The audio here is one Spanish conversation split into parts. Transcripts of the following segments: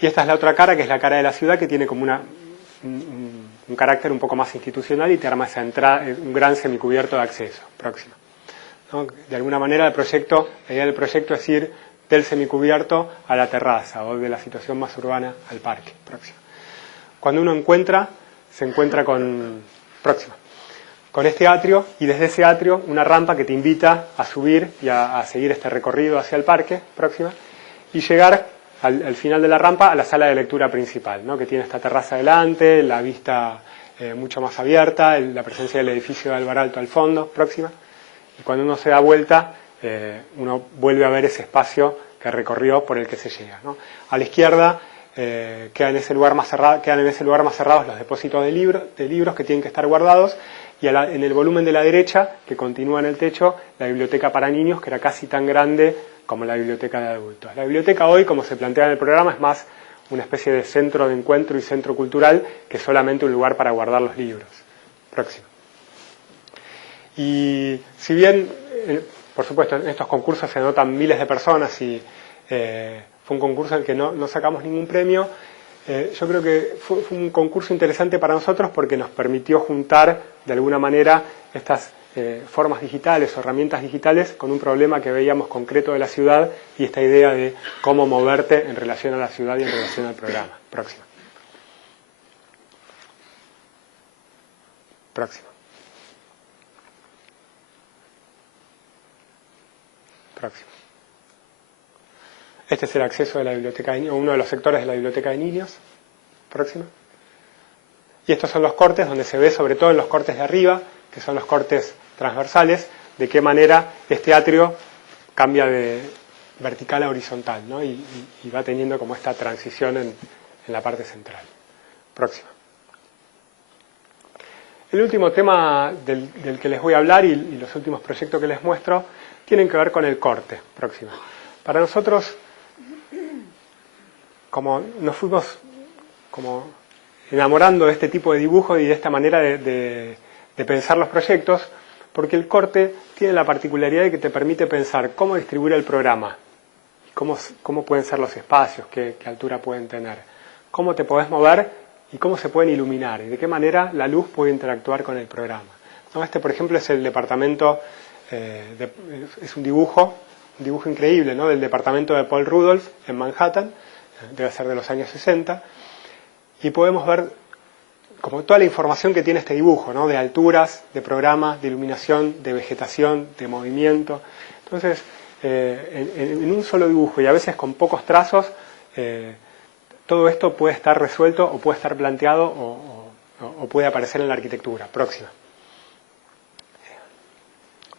Y esta es la otra cara, que es la cara de la ciudad, que tiene como un carácter un poco más institucional y te arma esa entrada, un gran semicubierto de acceso. Próximo. ¿No? De alguna manera la idea del proyecto es ir del semicubierto a la terraza o de la situación más urbana al parque. Próximo. Cuando uno se encuentra con este atrio, y desde ese atrio una rampa que te invita a subir y a seguir este recorrido hacia el parque, próxima, y llegar al final de la rampa a la sala de lectura principal, ¿no? Que tiene esta terraza delante, la vista mucho más abierta, la presencia del edificio de Alvaralto al fondo, próxima, y cuando uno se da vuelta, uno vuelve a ver ese espacio que recorrió por el que se llega, ¿no? A la izquierda quedan en ese lugar más cerrados los depósitos de libros que tienen que estar guardados, y en el volumen de la derecha, que continúa en el techo, la biblioteca para niños, que era casi tan grande como la biblioteca de adultos. La biblioteca hoy, como se plantea en el programa, es más una especie de centro de encuentro y centro cultural que solamente un lugar para guardar los libros. Próximo. Y si bien, por supuesto, en estos concursos se anotan miles de personas y fue un concurso en el que no sacamos ningún premio, yo creo que fue un concurso interesante para nosotros porque nos permitió juntar de alguna manera estas formas digitales o herramientas digitales con un problema que veíamos concreto de la ciudad y esta idea de cómo moverte en relación a la ciudad y en relación al programa. Próximo. Próximo. Próximo. Este es el acceso de la biblioteca de niños, uno de los sectores de la biblioteca de niños. Próximo. Y estos son los cortes donde se ve, sobre todo en los cortes de arriba, que son los cortes transversales, de qué manera este atrio cambia de vertical a horizontal, ¿no? y va teniendo como esta transición en la parte central. Próximo. El último tema del que les voy a hablar y los últimos proyectos que les muestro tienen que ver con el corte. Próximo. Para nosotros, como nos fuimos como enamorando de este tipo de dibujo y de esta manera de pensar los proyectos, porque el corte tiene la particularidad de que te permite pensar cómo distribuir el programa, cómo pueden ser los espacios, qué altura pueden tener, cómo te podés mover y cómo se pueden iluminar y de qué manera la luz puede interactuar con el programa. ¿No? Este, por ejemplo, es el departamento, es un dibujo increíble, ¿no? Del departamento de Paul Rudolph en Manhattan, debe ser de los años 60, y podemos ver como toda la información que tiene este dibujo, ¿no? De alturas, de programa, de iluminación, de vegetación, de movimiento. Entonces, en un solo dibujo y a veces con pocos trazos, todo esto puede estar resuelto o puede estar planteado o puede aparecer en la arquitectura. Próxima.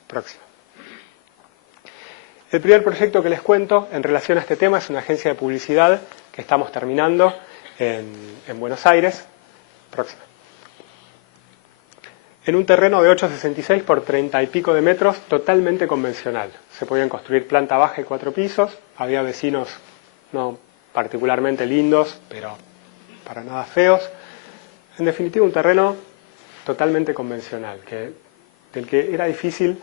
Próxima. El primer proyecto que les cuento en relación a este tema es una agencia de publicidad que estamos terminando en Buenos Aires. Próxima. En un terreno de 8,66 por 30 y pico de metros, totalmente convencional. Se podían construir planta baja y 4 pisos, había vecinos no particularmente lindos, pero para nada feos. En definitiva, un terreno totalmente convencional, del que era difícil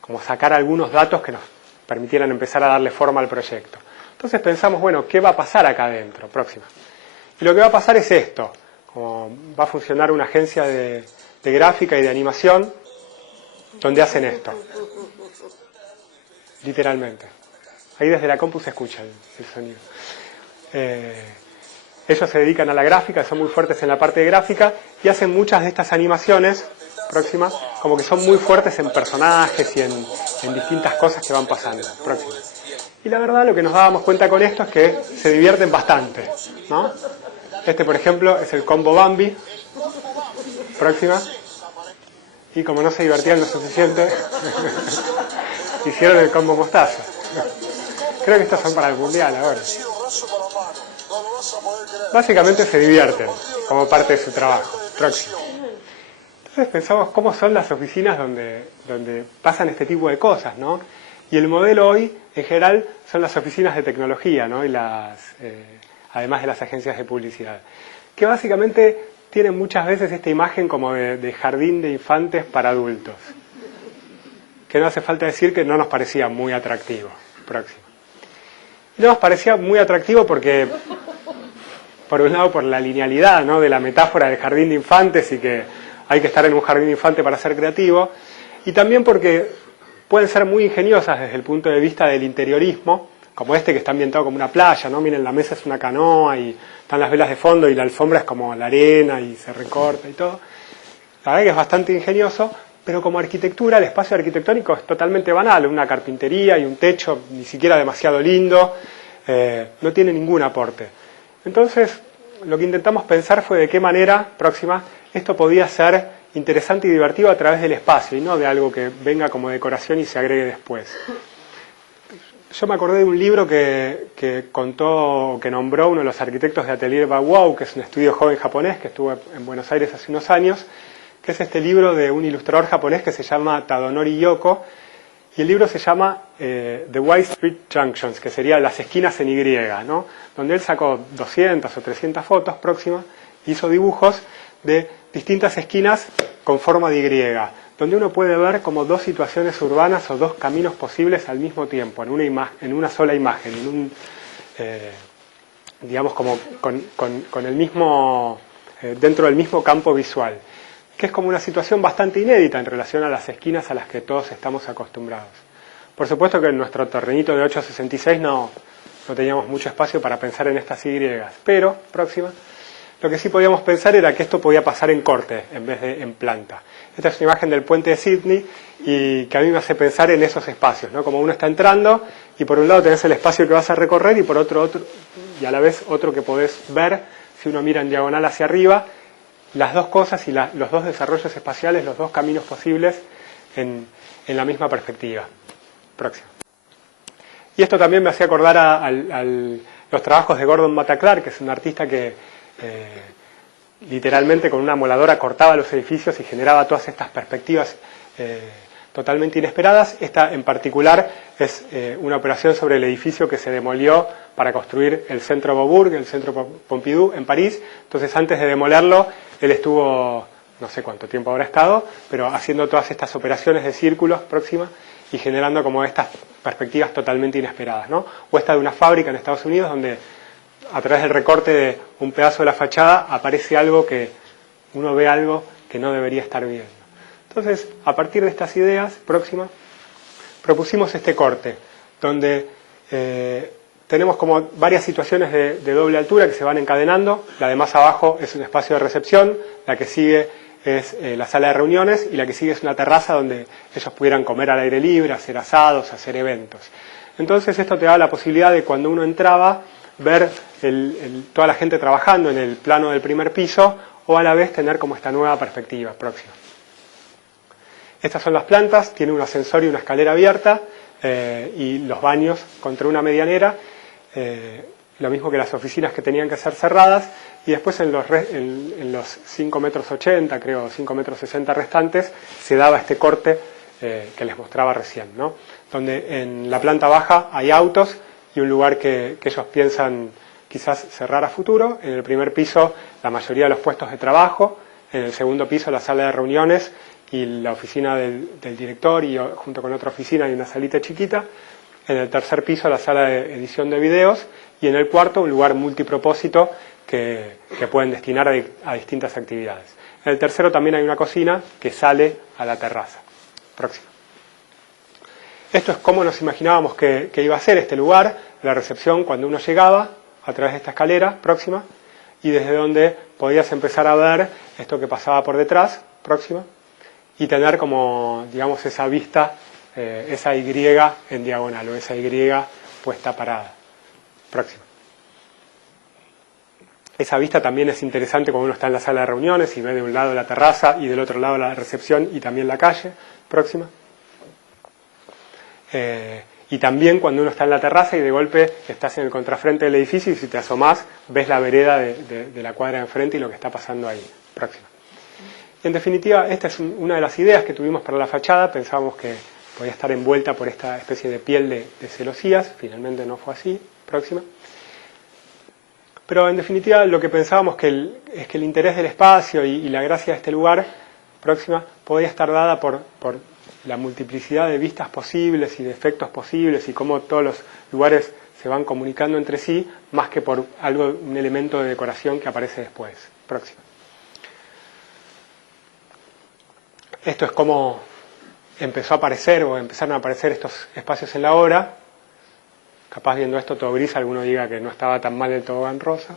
como sacar algunos datos que nos permitieran empezar a darle forma al proyecto. Entonces pensamos, bueno, ¿qué va a pasar acá adentro? Próxima. Y lo que va a pasar es esto, como va a funcionar una agencia de gráfica y de animación donde hacen esto. Literalmente. Ahí desde la compu se escucha el sonido. Ellos se dedican a la gráfica, son muy fuertes en la parte de gráfica y hacen muchas de estas animaciones próximas, como que son muy fuertes en personajes y en distintas cosas que van pasando. Próxima. Y la verdad, lo que nos dábamos cuenta con esto es que se divierten bastante, ¿no? Este, por ejemplo, es el combo Bambi. Próxima. Y como no se divertían lo suficiente, hicieron el combo mostaza. Creo que estos son para el mundial ahora. Básicamente se divierten como parte de su trabajo. Próximo. Entonces pensamos cómo son las oficinas donde pasan este tipo de cosas, ¿no? Y el modelo hoy, en general, son las oficinas de tecnología, ¿no? Y además de las agencias de publicidad, que básicamente tienen muchas veces esta imagen como de jardín de infantes para adultos, que no hace falta decir que no nos parecía muy atractivo. Próximo. Y nos parecía muy atractivo porque, por un lado, por la linealidad, ¿no?, de la metáfora del jardín de infantes y que hay que estar en un jardín de infantes para ser creativo, y también porque pueden ser muy ingeniosas desde el punto de vista del interiorismo, como este que está ambientado como una playa, ¿no? Miren, la mesa es una canoa y están las velas de fondo y la alfombra es como la arena y se recorta y todo. La verdad que es bastante ingenioso, pero como arquitectura, el espacio arquitectónico es totalmente banal, una carpintería y un techo ni siquiera demasiado lindo, no tiene ningún aporte. Entonces, lo que intentamos pensar fue de qué manera próxima esto podía ser interesante y divertido a través del espacio y no de algo que venga como decoración y se agregue después. Yo me acordé de un libro que contó, que nombró uno de los arquitectos de Atelier Bauwau, que es un estudio joven japonés que estuvo en Buenos Aires hace unos años, que es este libro de un ilustrador japonés que se llama Tadonori Yoko, y el libro se llama The White Street Junctions, que sería las esquinas en Y, ¿no?, donde él sacó 200 o 300 fotos próximas, hizo dibujos de distintas esquinas con forma de Y, donde uno puede ver como dos situaciones urbanas o dos caminos posibles al mismo tiempo, en una sola imagen, digamos como con el mismo, dentro del mismo campo visual, que es como una situación bastante inédita en relación a las esquinas a las que todos estamos acostumbrados. Por supuesto que en nuestro terrenito de 866 no teníamos mucho espacio para pensar en estas Y, pero, próxima, lo que sí podíamos pensar era que esto podía pasar en corte en vez de en planta. Esta es una imagen del puente de Sydney y que a mí me hace pensar en esos espacios, ¿no? Como uno está entrando y por un lado tenés el espacio que vas a recorrer y por otro y a la vez otro que podés ver si uno mira en diagonal hacia arriba, las dos cosas y los dos desarrollos espaciales, los dos caminos posibles en la misma perspectiva. Próximo. Y esto también me hacía acordar a los trabajos de Gordon Bataclan, que es un artista que literalmente con una moladora cortaba los edificios y generaba todas estas perspectivas totalmente inesperadas. Esta en particular es una operación sobre el edificio que se demolió para construir el Centro Beaubourg, el Centro Pompidou en París. Entonces, antes de demolerlo, él estuvo, no sé cuánto tiempo habrá estado, pero haciendo todas estas operaciones de círculos próximas y generando como estas perspectivas totalmente inesperadas, ¿no? O esta de una fábrica en Estados Unidos donde a través del recorte de un pedazo de la fachada aparece algo que uno ve algo que no debería estar viendo. Entonces, a partir de estas ideas próximas, propusimos este corte, donde tenemos como varias situaciones de doble altura que se van encadenando. La de más abajo es un espacio de recepción, la que sigue es la sala de reuniones y la que sigue es una terraza donde ellos pudieran comer al aire libre, hacer asados, hacer eventos. Entonces esto te da la posibilidad de cuando uno entraba ver toda la gente trabajando en el plano del primer piso o a la vez tener como esta nueva perspectiva próxima. Estas son las plantas, tiene un ascensor y una escalera abierta y los baños contra una medianera, lo mismo que las oficinas que tenían que ser cerradas, y después en los 5 metros 80, creo, 5 metros 60 restantes, se daba este corte que les mostraba recién, ¿no? Donde en la planta baja hay autos y un lugar que ellos piensan quizás cerrar a futuro. En el primer piso la mayoría de los puestos de trabajo, en el segundo piso la sala de reuniones y la oficina del director y junto con otra oficina hay una salita chiquita. En el tercer piso la sala de edición de videos y en el cuarto un lugar multipropósito que pueden destinar a distintas actividades. En el tercero también hay una cocina que sale a la terraza. Próximo. Esto es cómo nos imaginábamos que iba a ser este lugar, la recepción cuando uno llegaba a través de esta escalera próxima y desde donde podías empezar a ver esto que pasaba por detrás, próxima, y tener como, digamos, esa vista, esa Y en diagonal o esa Y puesta parada. Próxima. Esa vista también es interesante cuando uno está en la sala de reuniones y ve de un lado la terraza y del otro lado la recepción y también la calle. Próxima. Y también cuando uno está en la terraza y de golpe estás en el contrafrente del edificio y si te asomás ves la vereda de la cuadra de enfrente y lo que está pasando ahí. Próxima. En definitiva, esta es una de las ideas que tuvimos para la fachada. Pensábamos que podía estar envuelta por esta especie de piel de celosías. Finalmente no fue así. Próxima. Pero en definitiva lo que pensábamos es que el interés del espacio y la gracia de este lugar, próxima, podía estar dada por la multiplicidad de vistas posibles y de efectos posibles y cómo todos los lugares se van comunicando entre sí, más que por un elemento de decoración que aparece después. Próximo. Esto es como empezó a aparecer o empezaron a aparecer estos espacios en la obra. Capaz viendo esto todo gris, alguno diga que no estaba tan mal el tobogán rosa.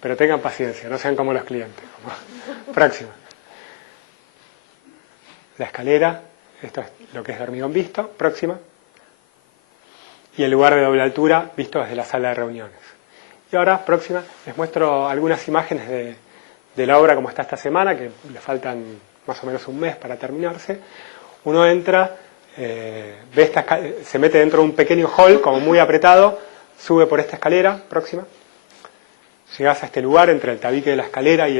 Pero tengan paciencia, no sean como los clientes. Próximo. La escalera, esto es lo que es de hormigón visto. Próxima. Y el lugar de doble altura visto desde la sala de reuniones. Y ahora, próxima, les muestro algunas imágenes de la obra como está esta semana, que le faltan más o menos un mes para terminarse. Uno entra, se mete dentro de un pequeño hall, como muy apretado, sube por esta escalera, próxima. Llegás a este lugar entre el tabique de la escalera y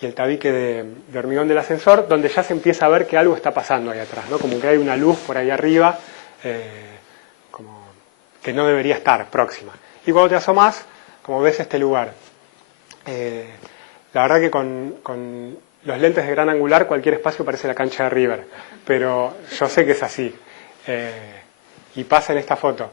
el tabique de hormigón del ascensor, donde ya se empieza a ver que algo está pasando ahí atrás, ¿no? Como que hay una luz por ahí arriba, como que no debería estar, próxima. Y cuando te asomás, como ves este lugar, la verdad que con los lentes de gran angular cualquier espacio parece la cancha de River, pero yo sé que es así, y pasa en esta foto.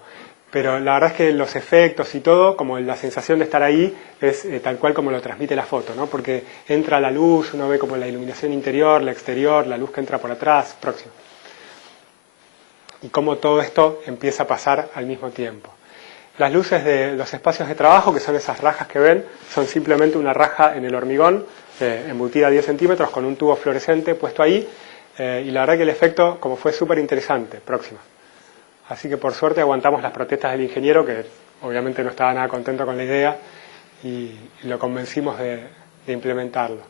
Pero la verdad es que los efectos y todo, como la sensación de estar ahí, es tal cual como lo transmite la foto, ¿no? Porque entra la luz, uno ve como la iluminación interior, la exterior, la luz que entra por atrás, próximo. Y cómo todo esto empieza a pasar al mismo tiempo. Las luces de los espacios de trabajo, que son esas rajas que ven, son simplemente una raja en el hormigón, embutida a 10 centímetros, con un tubo fluorescente puesto ahí, y la verdad que el efecto, como fue súper interesante, próximo. Así que por suerte aguantamos las protestas del ingeniero, que obviamente no estaba nada contento con la idea, y lo convencimos de implementarlo.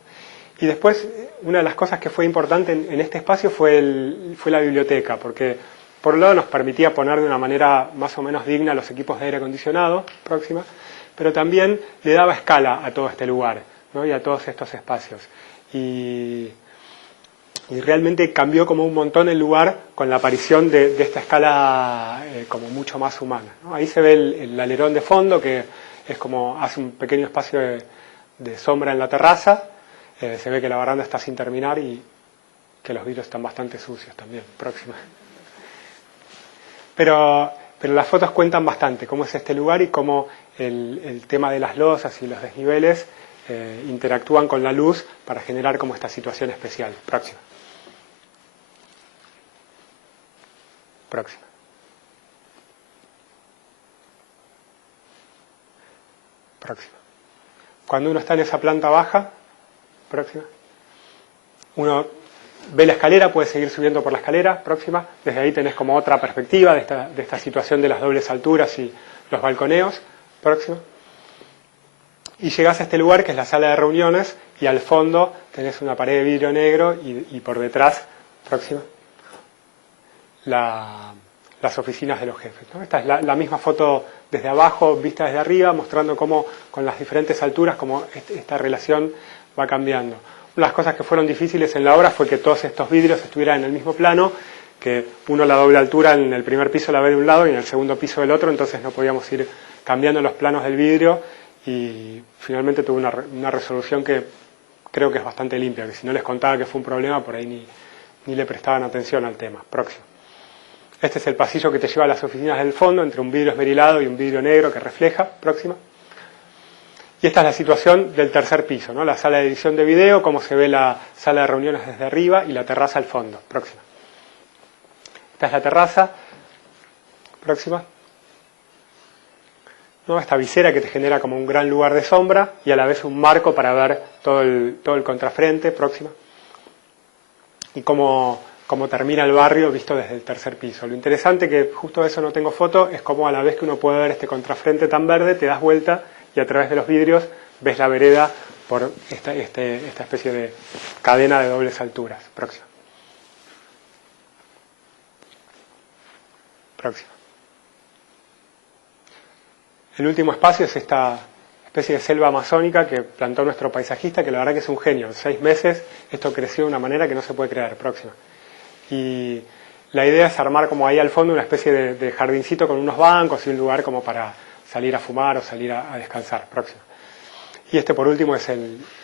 Y después, una de las cosas que fue importante en este espacio fue la biblioteca, porque por un lado nos permitía poner de una manera más o menos digna los equipos de aire acondicionado, próxima, pero también le daba escala a todo este lugar, ¿no? Y a todos estos espacios. Y realmente cambió como un montón el lugar con la aparición de esta escala como mucho más humana, ¿no? Ahí se ve el alerón de fondo, que es como hace un pequeño espacio de sombra en la terraza. Se ve que la baranda está sin terminar y que los vidrios están bastante sucios también. Próxima. Pero las fotos cuentan bastante cómo es este lugar y cómo el tema de las losas y los desniveles interactúan con la luz para generar como esta situación especial. Próxima. Próxima. Próxima. Cuando uno está en esa planta baja, próxima, uno ve la escalera, puede seguir subiendo por la escalera, próxima, desde ahí tenés como otra perspectiva de esta situación de las dobles alturas y los balconeos, próxima. Y llegás a este lugar que es la sala de reuniones y al fondo tenés una pared de vidrio negro y por detrás, próxima, las oficinas de los jefes, ¿no? Esta es la misma foto desde abajo, vista desde arriba, mostrando cómo con las diferentes alturas, cómo esta relación va cambiando. Una de las cosas que fueron difíciles en la obra fue que todos estos vidrios estuvieran en el mismo plano, que uno la doble altura en el primer piso la ve de un lado y en el segundo piso del otro, entonces no podíamos ir cambiando los planos del vidrio y finalmente tuve una resolución que creo que es bastante limpia, que si no les contaba que fue un problema, por ahí ni le prestaban atención al tema. Próximo. Este es el pasillo que te lleva a las oficinas del fondo, entre un vidrio esmerilado y un vidrio negro que refleja. Próxima. Y esta es la situación del tercer piso, ¿no? La sala de edición de video, cómo se ve la sala de reuniones desde arriba y la terraza al fondo. Próxima. Esta es la terraza. Próxima. ¿No? Esta visera que te genera como un gran lugar de sombra y a la vez un marco para ver todo el contrafrente. Próxima. Y cómo termina el barrio visto desde el tercer piso. Lo interesante, que justo de eso no tengo foto, es cómo a la vez que uno puede ver este contrafrente tan verde, te das vuelta y a través de los vidrios ves la vereda por esta especie de cadena de dobles alturas. Próxima. Próxima. El último espacio es esta especie de selva amazónica que plantó nuestro paisajista, que la verdad que es un genio. En 6 meses esto creció de una manera que no se puede creer. Próxima. Y la idea es armar como ahí al fondo una especie de jardincito con unos bancos y un lugar como para salir a fumar o salir a descansar. Próximo. Y este por último es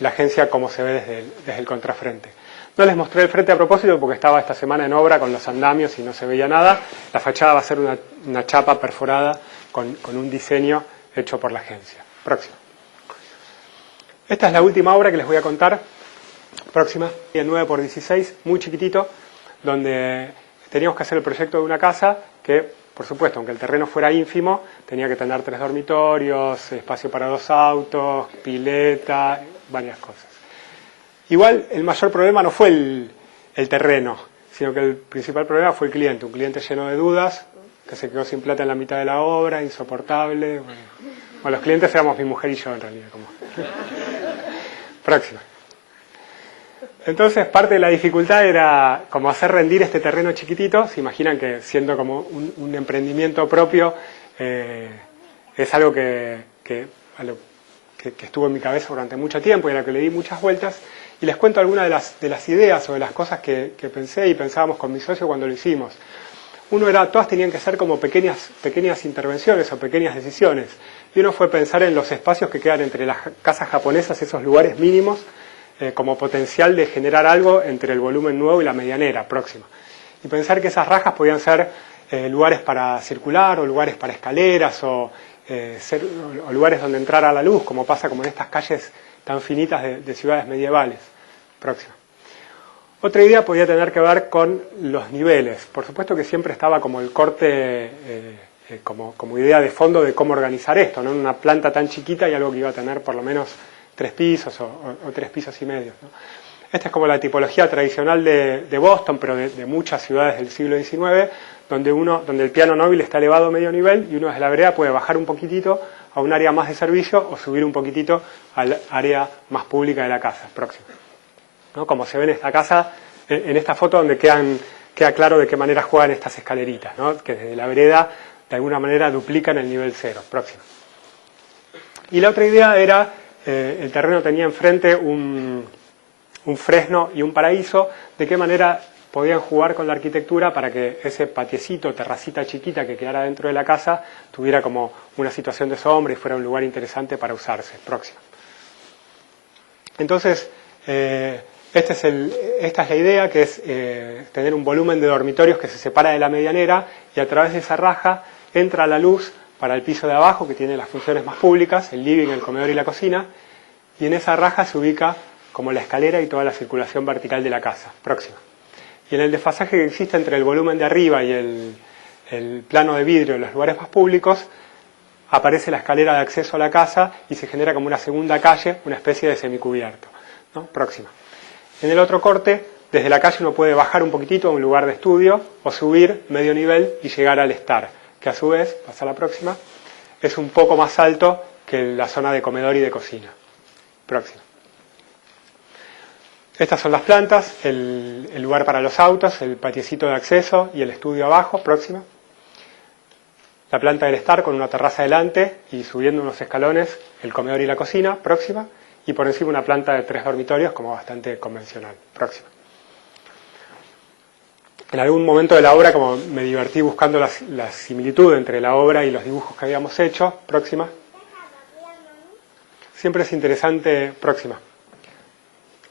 la agencia como se ve desde el contrafrente. No les mostré el frente a propósito porque estaba esta semana en obra con los andamios y no se veía nada. La fachada va a ser una chapa perforada con un diseño hecho por la agencia. Próxima. Esta es la última obra que les voy a contar. Próxima. El 9×16, muy chiquitito, donde teníamos que hacer el proyecto de una casa que, por supuesto, aunque el terreno fuera ínfimo, tenía que tener 3 dormitorios, espacio para 2 autos, pileta, varias cosas. Igual, el mayor problema no fue el terreno, sino que el principal problema fue el cliente. Un cliente lleno de dudas, que se quedó sin plata en la mitad de la obra, insoportable. Bueno, los clientes éramos mi mujer y yo, en realidad. Próxima. Entonces, parte de la dificultad era como hacer rendir este terreno chiquitito. Se imaginan que siendo como un emprendimiento propio, es algo que estuvo en mi cabeza durante mucho tiempo y a la que le di muchas vueltas. Y les cuento algunas de las ideas o de las cosas que pensé y pensábamos con mi socio cuando lo hicimos. Uno era, todas tenían que ser como pequeñas intervenciones o pequeñas decisiones. Y uno fue pensar en los espacios que quedan entre las casas japonesas, esos lugares mínimos, como potencial de generar algo entre el volumen nuevo y la medianera próxima. Y pensar que esas rajas podían ser lugares para circular o lugares para escaleras o lugares donde entrara la luz, como pasa como en estas calles tan finitas de ciudades medievales. Próxima. Otra idea podía tener que ver con los niveles. Por supuesto que siempre estaba como el corte, como idea de fondo de cómo organizar esto, ¿no? Una planta tan chiquita y algo que iba a tener por lo menos 3 pisos o 3 pisos y medio, ¿no? Esta es como la tipología tradicional de Boston, pero de muchas ciudades del siglo XIX, donde el piano móvil está elevado a medio nivel y uno desde la vereda puede bajar un poquitito a un área más de servicio o subir un poquitito al área más pública de la casa. Próximo. ¿No? Como se ve en esta casa, en esta foto donde queda claro de qué manera juegan estas escaleritas, ¿no? Que desde la vereda de alguna manera duplican el nivel 0. Próximo. Y la otra idea era, el terreno tenía enfrente un fresno y un paraíso, de qué manera podían jugar con la arquitectura para que ese patiecito, terracita chiquita que quedara dentro de la casa, tuviera como una situación de sombra y fuera un lugar interesante para usarse. Próximo. Entonces, esta es la idea, que es tener un volumen de dormitorios que se separa de la medianera y a través de esa raja entra la luz para el piso de abajo, que tiene las funciones más públicas, el living, el comedor y la cocina, y en esa raja se ubica como la escalera y toda la circulación vertical de la casa. Próxima. Y en el desfasaje que existe entre el volumen de arriba y el plano de vidrio en los lugares más públicos, aparece la escalera de acceso a la casa y se genera como una segunda calle, una especie de semicubierto, ¿no? Próxima. En el otro corte, desde la calle uno puede bajar un poquitito a un lugar de estudio o subir medio nivel y llegar al estar, que a su vez, pasa a la próxima, es un poco más alto que la zona de comedor y de cocina. Próxima. Estas son las plantas, el lugar para los autos, el patiecito de acceso y el estudio abajo. Próxima. La planta del estar con una terraza delante y subiendo unos escalones el comedor y la cocina. Próxima. Y por encima una planta de 3 dormitorios como bastante convencional. Próxima. En algún momento de la obra, como me divertí buscando la similitud entre la obra y los dibujos que habíamos hecho. Próxima. Siempre es interesante. Próxima.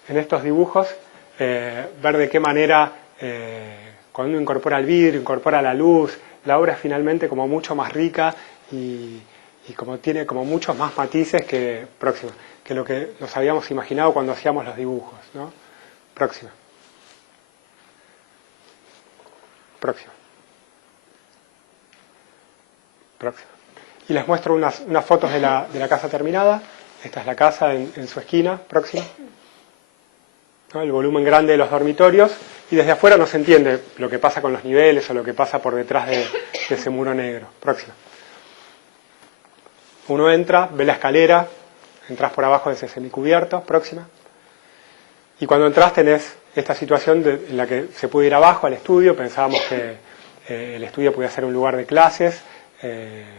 En estos dibujos, ver de qué manera, cuando uno incorpora el vidrio, incorpora la luz, la obra es finalmente como mucho más rica y como tiene como muchos más matices que lo que nos habíamos imaginado cuando hacíamos los dibujos, ¿no? Próxima. Próxima. Próxima. Y les muestro unas fotos de la casa terminada. Esta es la casa en su esquina. Próxima. ¿No? El volumen grande de los dormitorios, y desde afuera no se entiende lo que pasa con los niveles o lo que pasa por detrás de ese muro negro. Próximo. Uno entra, ve la escalera, entras por abajo de ese semicubierto. Próxima. Y cuando entras tenés esta situación en la que se puede ir abajo al estudio. Pensábamos que el estudio podía ser un lugar de clases.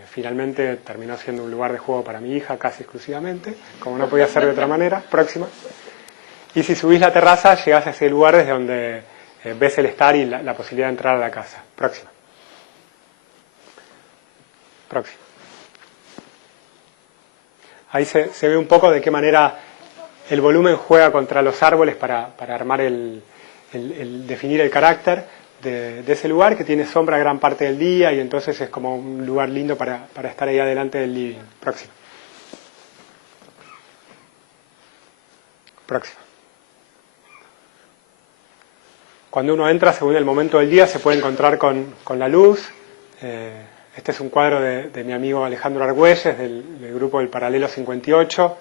Finalmente terminó siendo un lugar de juego para mi hija casi exclusivamente, como no podía ser de otra manera. Próxima. Y si subís la terraza, llegás a ese lugar desde donde ves el estar y la posibilidad de entrar a la casa. Próxima. Próxima. Ahí se ve un poco de qué manera el volumen juega contra los árboles para armar el el definir el carácter de ese lugar, que tiene sombra gran parte del día y entonces es como un lugar lindo para estar ahí adelante del living. Próximo. Próximo. Cuando uno entra, según el momento del día, se puede encontrar con la luz. Este es un cuadro de mi amigo Alejandro Argüelles, del grupo del Paralelo 58.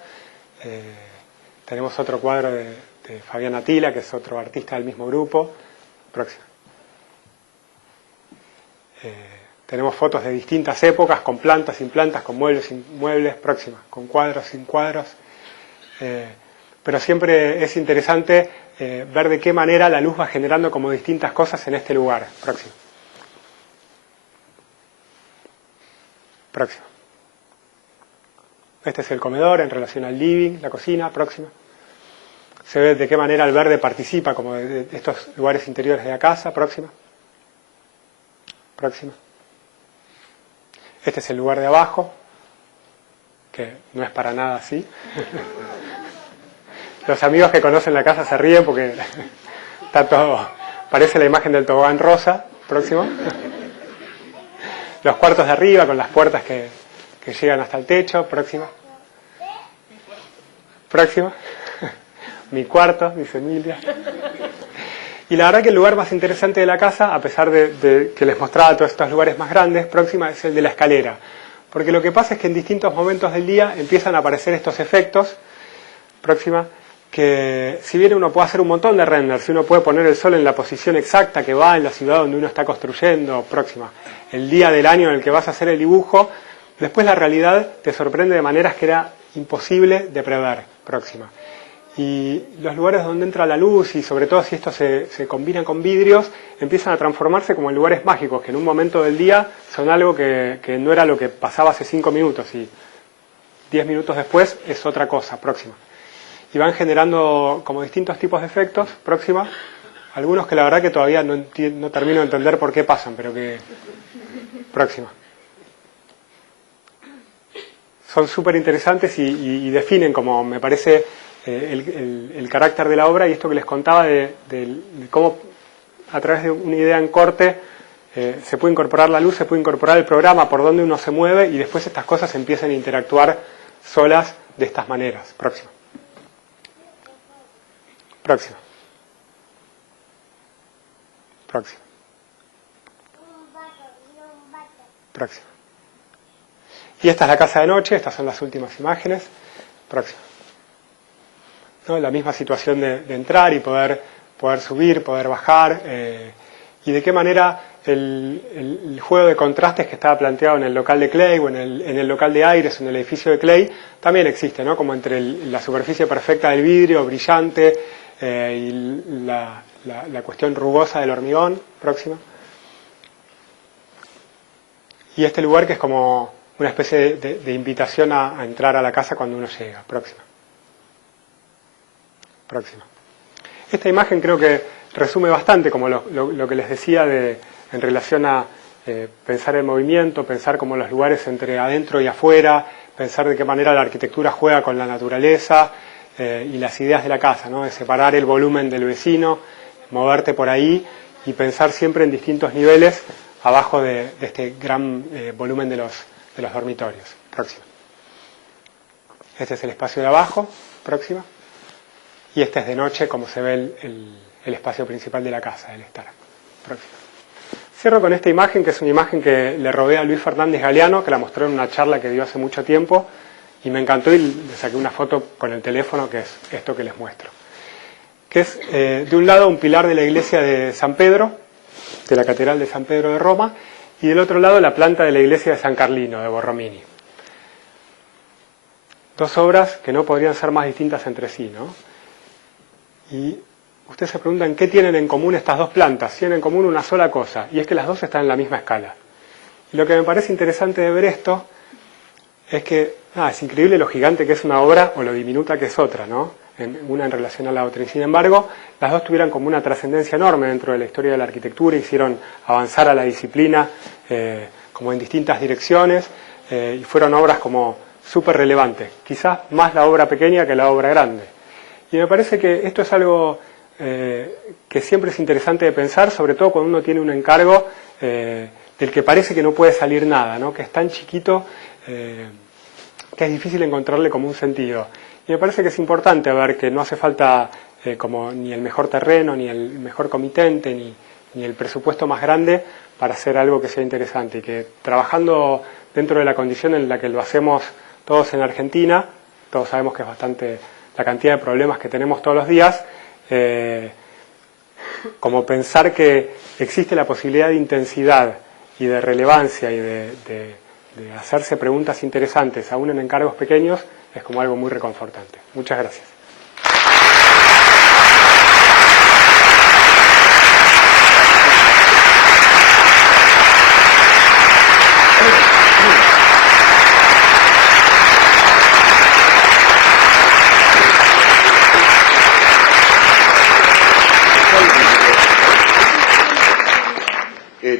Tenemos otro cuadro de Fabián Atila, que es otro artista del mismo grupo. Próximo. Tenemos fotos de distintas épocas, con plantas, sin plantas, con muebles, sin muebles. Próxima. Con cuadros, sin cuadros. Pero siempre es interesante ver de qué manera la luz va generando como distintas cosas en este lugar. Próximo. Próximo. Este es el comedor en relación al living, la cocina. Próxima. Se ve de qué manera el verde participa como de estos lugares interiores de la casa. Próxima. Próxima. Este es el lugar de abajo, que no es para nada así. Los amigos que conocen la casa se ríen porque está todo, parece la imagen del tobogán rosa. Próximo. Los cuartos de arriba con las puertas que llegan hasta el techo. Próximo. Próximo. Mi cuarto, dice Emilia. Y la verdad que el lugar más interesante de la casa, a pesar de que les mostraba todos estos lugares más grandes, próxima es el de la escalera. Porque lo que pasa es que en distintos momentos del día empiezan a aparecer estos efectos. Próxima. Que si bien uno puede hacer un montón de renders, si uno puede poner el sol en la posición exacta que va en la ciudad donde uno está construyendo, próxima, el día del año en el que vas a hacer el dibujo, después la realidad te sorprende de maneras que era imposible de prever. Próxima. Y los lugares donde entra la luz, y sobre todo si estos se combinan con vidrios, empiezan a transformarse como en lugares mágicos, que en un momento del día son algo que no era lo que pasaba hace 5 minutos, y 10 minutos después es otra cosa. Próxima. Y van generando como distintos tipos de efectos. Próxima. Algunos que la verdad que todavía no termino de entender por qué pasan, pero que... Próxima. Son súper interesantes y definen, como me parece, el carácter de la obra, y esto que les contaba de cómo a través de una idea en corte se puede incorporar la luz, se puede incorporar el programa, por donde uno se mueve, y después estas cosas empiezan a interactuar solas de estas maneras. Próxima. Próxima. Próxima. Próxima. Y esta es la casa de noche, estas son las últimas imágenes. Próxima. ¿No? La misma situación de entrar y poder subir, poder bajar, y de qué manera el juego de contrastes que estaba planteado en el local de Clay o en el local de Aires, en el edificio de Clay, también existe, ¿no? Como entre la superficie perfecta del vidrio, brillante, y la cuestión rugosa del hormigón. Próxima. Y este lugar que es como una especie de invitación a entrar a la casa cuando uno llega. Próxima. Próxima. Esta imagen creo que resume bastante como lo que les decía en relación a pensar el movimiento, pensar como los lugares entre adentro y afuera, pensar de qué manera la arquitectura juega con la naturaleza, y las ideas de la casa, ¿no? De separar el volumen del vecino, moverte por ahí y pensar siempre en distintos niveles abajo de este gran volumen de los dormitorios. Próxima. Este es el espacio de abajo. Próxima. Y este es de noche, como se ve el espacio principal de la casa, el estar. Próxima. Cierro con esta imagen, que es una imagen que le robé a Luis Fernández Galeano, que la mostró en una charla que dio hace mucho tiempo, y me encantó, y le saqué una foto con el teléfono, que es esto que les muestro. Que es, de un lado, un pilar de la iglesia de San Pedro, de la Catedral de San Pedro de Roma, y del otro lado la planta de la iglesia de San Carlino, de Borromini. Dos obras que no podrían ser más distintas entre sí, ¿no? Y ustedes se preguntan, ¿qué tienen en común estas dos plantas? Tienen en común una sola cosa, y es que las dos están en la misma escala. Y lo que me parece interesante de ver esto es que es increíble lo gigante que es una obra o lo diminuta que es otra, ¿no? Una en relación a la otra. Y sin embargo, las dos tuvieran como una trascendencia enorme dentro de la historia de la arquitectura, hicieron avanzar a la disciplina como en distintas direcciones, y fueron obras como súper relevantes. Quizás más la obra pequeña que la obra grande. Y me parece que esto es algo que siempre es interesante de pensar, sobre todo cuando uno tiene un encargo del que parece que no puede salir nada, ¿no? Que es tan chiquito que es difícil encontrarle como un sentido. Y me parece que es importante ver que no hace falta como ni el mejor terreno, ni el mejor comitente, ni el presupuesto más grande para hacer algo que sea interesante, y que trabajando dentro de la condición en la que lo hacemos todos en Argentina, todos sabemos que es bastante la cantidad de problemas que tenemos todos los días, como pensar que existe la posibilidad de intensidad y de relevancia y de hacerse preguntas interesantes aún en encargos pequeños, es como algo muy reconfortante. Muchas gracias.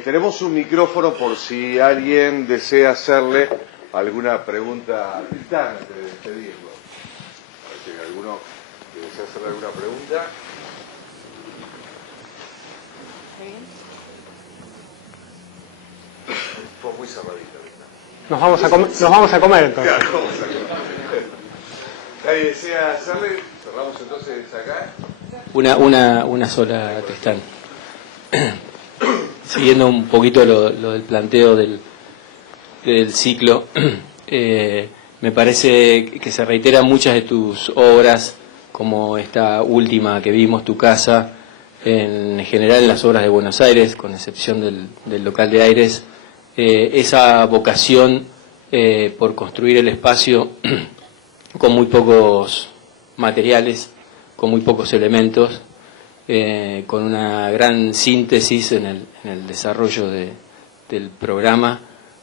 Tenemos un micrófono por si alguien desea hacerle alguna pregunta a Tristán antes de despedirlo. Parece que alguno desea hacerle alguna pregunta. Fue muy cerradita. Nos vamos a comer entonces. Claro, vamos a comer. ¿Nadie desea hacerle? Cerramos entonces acá. Una sola, Tristán. Siguiendo un poquito lo del planteo del ciclo, me parece que se reiteran muchas de tus obras, como esta última que vimos, Tu Casa, en general en las obras de Buenos Aires, con excepción del local de Aires, esa vocación por construir el espacio con muy pocos materiales, con muy pocos elementos, con una gran síntesis en el desarrollo del programa,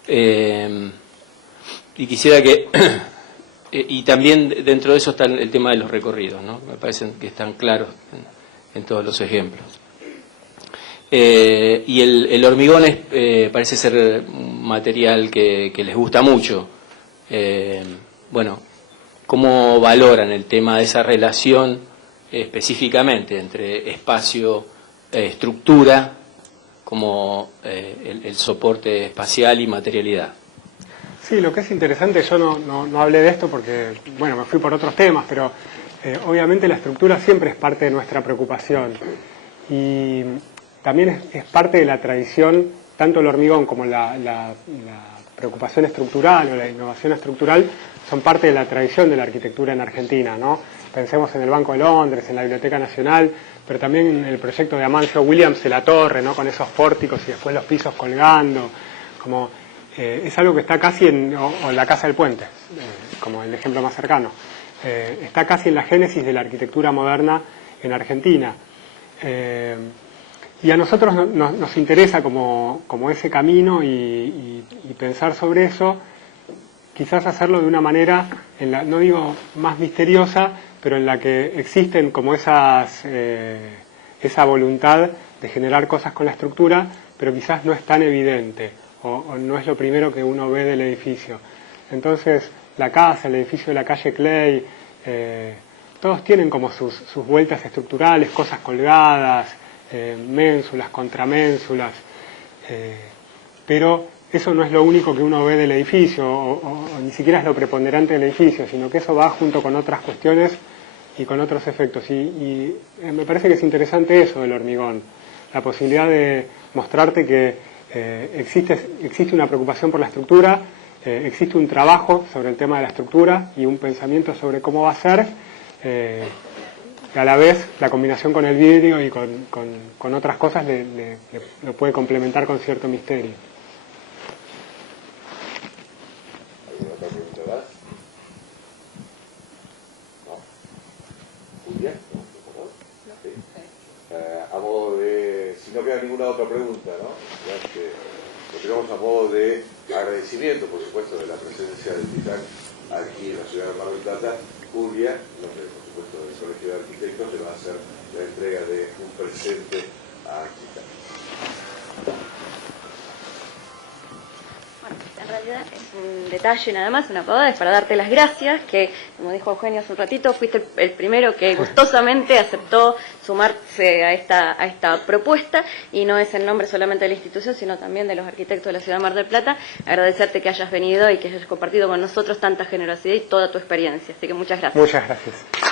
y quisiera que y también dentro de eso está el tema de los recorridos, ¿no? Me parecen que están claros en todos los ejemplos, y el hormigón parece ser un material que les gusta mucho. Bueno, ¿cómo valoran el tema de esa relación específicamente entre espacio, estructura, como el soporte espacial y materialidad? Sí, lo que es interesante, yo no hablé de esto porque, bueno, me fui por otros temas, pero obviamente la estructura siempre es parte de nuestra preocupación, y también es parte de la tradición, tanto el hormigón como la preocupación estructural o la innovación estructural son parte de la tradición de la arquitectura en Argentina, ¿no? Pensemos en el Banco de Londres, en la Biblioteca Nacional, pero también en el proyecto de Amancio Williams de la Torre, ¿no? Con esos pórticos y después los pisos colgando, como es algo que está casi o la Casa del Puente, como el ejemplo más cercano, está casi en la génesis de la arquitectura moderna en Argentina, y a nosotros nos interesa como ese camino y pensar sobre eso, quizás hacerlo de una manera, no digo más misteriosa, pero en la que existen como esa voluntad de generar cosas con la estructura, pero quizás no es tan evidente, o no es lo primero que uno ve del edificio. Entonces, la casa, el edificio de la calle Clay, todos tienen como sus vueltas estructurales, cosas colgadas, ménsulas, contraménsulas, pero eso no es lo único que uno ve del edificio, o ni siquiera es lo preponderante del edificio, sino que eso va junto con otras cuestiones y con otros efectos. Y me parece que es interesante eso del hormigón, la posibilidad de mostrarte que existe una preocupación por la estructura, existe un trabajo sobre el tema de la estructura y un pensamiento sobre cómo va a ser, y a la vez la combinación con el vidrio y con otras cosas lo puede complementar con cierto misterio. ¿Alguna otra pregunta más? ¿No? ¿Julia? ¿No? ¿Sí? A modo de... Si no queda ninguna otra pregunta, ¿no? Lo tenemos a modo de agradecimiento, por supuesto, de la presencia del Tristán aquí en la ciudad de Mar del Plata. Julia, en nombre, por supuesto, del Colegio de Arquitectos, le va a hacer la entrega de un presente a Tristán. Bueno, en realidad realidad es un detalle nada más, una pavada, es para darte las gracias, que como dijo Eugenio hace un ratito, fuiste el primero que gustosamente aceptó sumarse a esta propuesta, y no es en nombre solamente de la institución, sino también de los arquitectos de la Ciudad de Mar del Plata, agradecerte que hayas venido y que hayas compartido con nosotros tanta generosidad y toda tu experiencia. Así que muchas gracias. Muchas gracias.